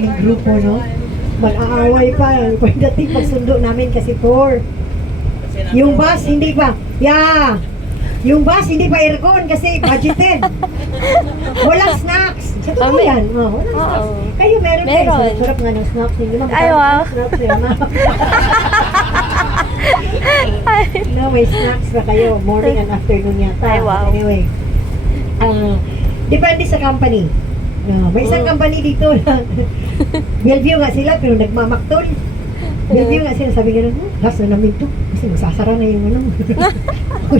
aming grupo, no? Mag-aaway pa. Pagdating pagsundo namin kasi tour. Yung bus, hindi pa. Yeah! Yung bus, hindi pa aircon kasi budgeted. Walang snacks. Sa totoo yan. Walang snacks. Kayo meron kayo. Sarap nga ng snacks. Hindi mo Ay, wow. snacks yan. No, may snacks na kayo. Morning and afternoon yata. Ay, wow. Anyway. Depende sa company. May isang company dito na Bellevue nga sila pero nagmamaktol. Bellevue nga sila, sabi gano'n, last na namin to kasi magsasara na yung ano.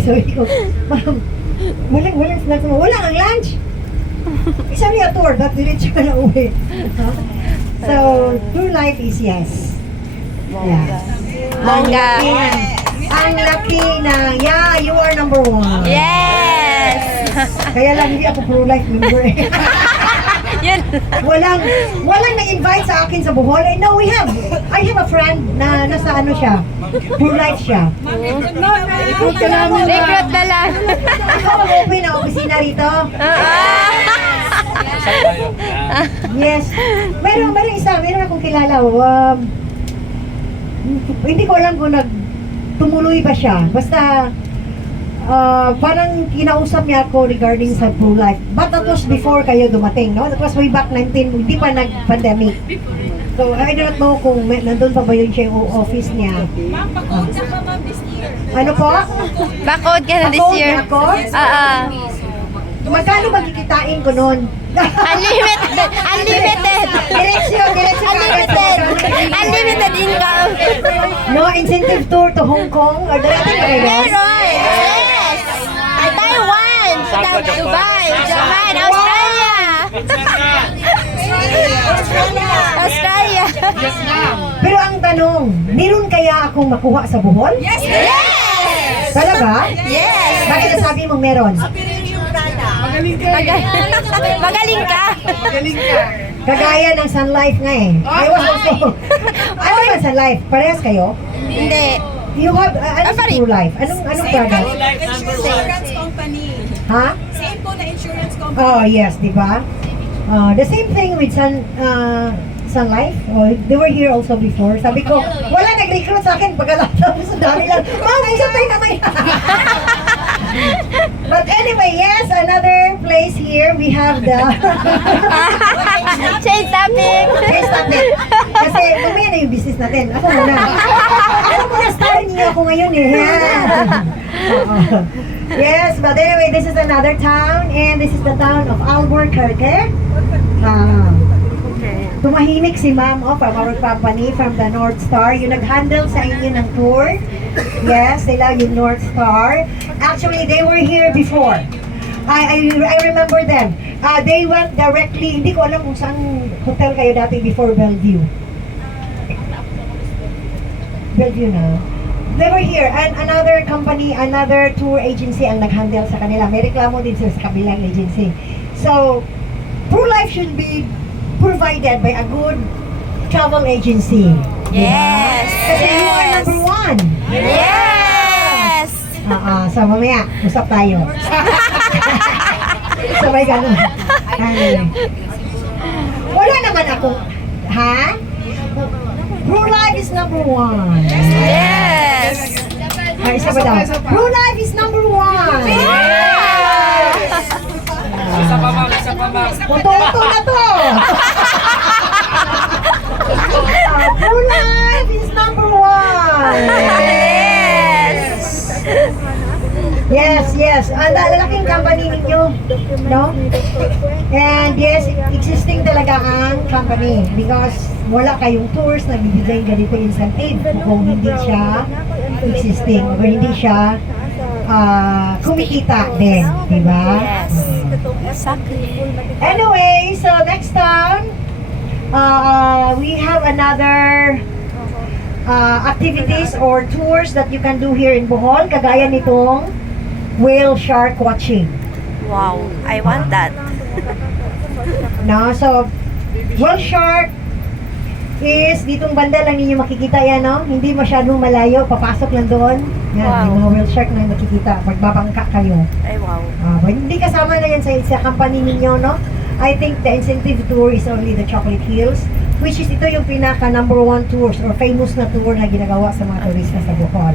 Sabi ko, ma'am, walang snacks mo, wala ang lunch. Isa niya tour, that diretso ka na uwi. So, true life is yes. Yeah. Bongga. Ang laki na, yeah, you are number one. Yes! Kaya lang hindi ako pro life member. Yun. Walang na-invite sa akin sa Bohol. No, I have a friend na nasa ano siya, pro life siya. Recruit na lang. Ako mag-open na opisina rito. Yes. Meron akong kilala. Hindi ko alam kung tumuloy ba siya. Basta, parang kinausap niya ako regarding sa Pro Life. But that was before kayo dumating, no? That was way back 19, hindi pa nag-pandemic. So, I don't know kung nandun pa ba yun siya yung office niya. Bakod ka pa ma'am this year. Ano po? Bakod ka na this year. Bakod? Magkano magikitain ko nun? Unlimited! Unlimited! Diretsyo Unlimited! Unlimited income! No incentive tour to Hong Kong or darating ka kayo? Meron! Yes! Taiwan! Dubai! Japan! Australia! Australia! Pero ang tanong, meron kaya akong makuha sa Bohol? Yes! Yes! Talaga? Yes! Bakit nasabi mong meron? Magaling ka! Kagaya ng Sun Life nga eh. I was also... Ano ba Sun Life? Parehas kayo? Hindi. You have... Ano sa True Life? Anong product? Insurance company. Ha? Same po na insurance company. Oh, yes, di ba? The same thing with Sun Life. Oh, they were here also before. Sabi ko, wala nag-recruit sa akin pagkatapos sa dami lang. Ma'am, isang tayo naman. But anyway, yes, another place here. We have the... Change topic! Change topic. Kasi tumaya na yung business natin. Ako muna. Ako muna, star niyo ako ngayon eh. Oo. Yes, but anyway, this is another town. And this is the town of Albuquerque. Tumahimik si ma'am from our company, from the North Star. Yung nag-handle sa inyo ng tour. Yes, sila yung North Star. Actually, they were here before. I remember them. They went directly, hindi ko alam kung saan hotel kayo dati before Bellevue. Bellevue na. They were here, and another company, another tour agency ang nag-handle sa kanila. May reklamo din sila sa kabilang agency. So, Pro Life should be provided by a good travel agency. Yes! Kasi you are number one. Yes! So mamaya, usap tayo. Sabay ganun. Wala naman ako, ha? Pro Life is number one. Yes! Isa ba daw? Pro Life is number one. Isa pa ma'am, isa pa ma'am. Uto-uto na to. Pro Life is number one. Yes. Ang lalaking company ninyo, no? And yes, existing talaga ang company because wala kayong tours na bibigay ganito incentive kung hindi siya existing o hindi siya kumikita din, di ba? Yes. Exactly. Anyway, so next time, we have another activities or tours that you can do here in Bohol, kagaya nitong whale shark watching. Wow, I want that. No, so whale shark is ditong banda lang ninyo makikita yan, no? Hindi masyadong malayo, papasok lang doon. Yan, Wow. yung mga whale shark na makikita, magbabangka kayo. Ay, wow. Hindi kasama na yan sa company ninyo, no? I think the incentive tour is only the Chocolate Hills. Which is ito yung pinaka number one tours or famous na tour na ginagawa sa mga turista sa Bohol.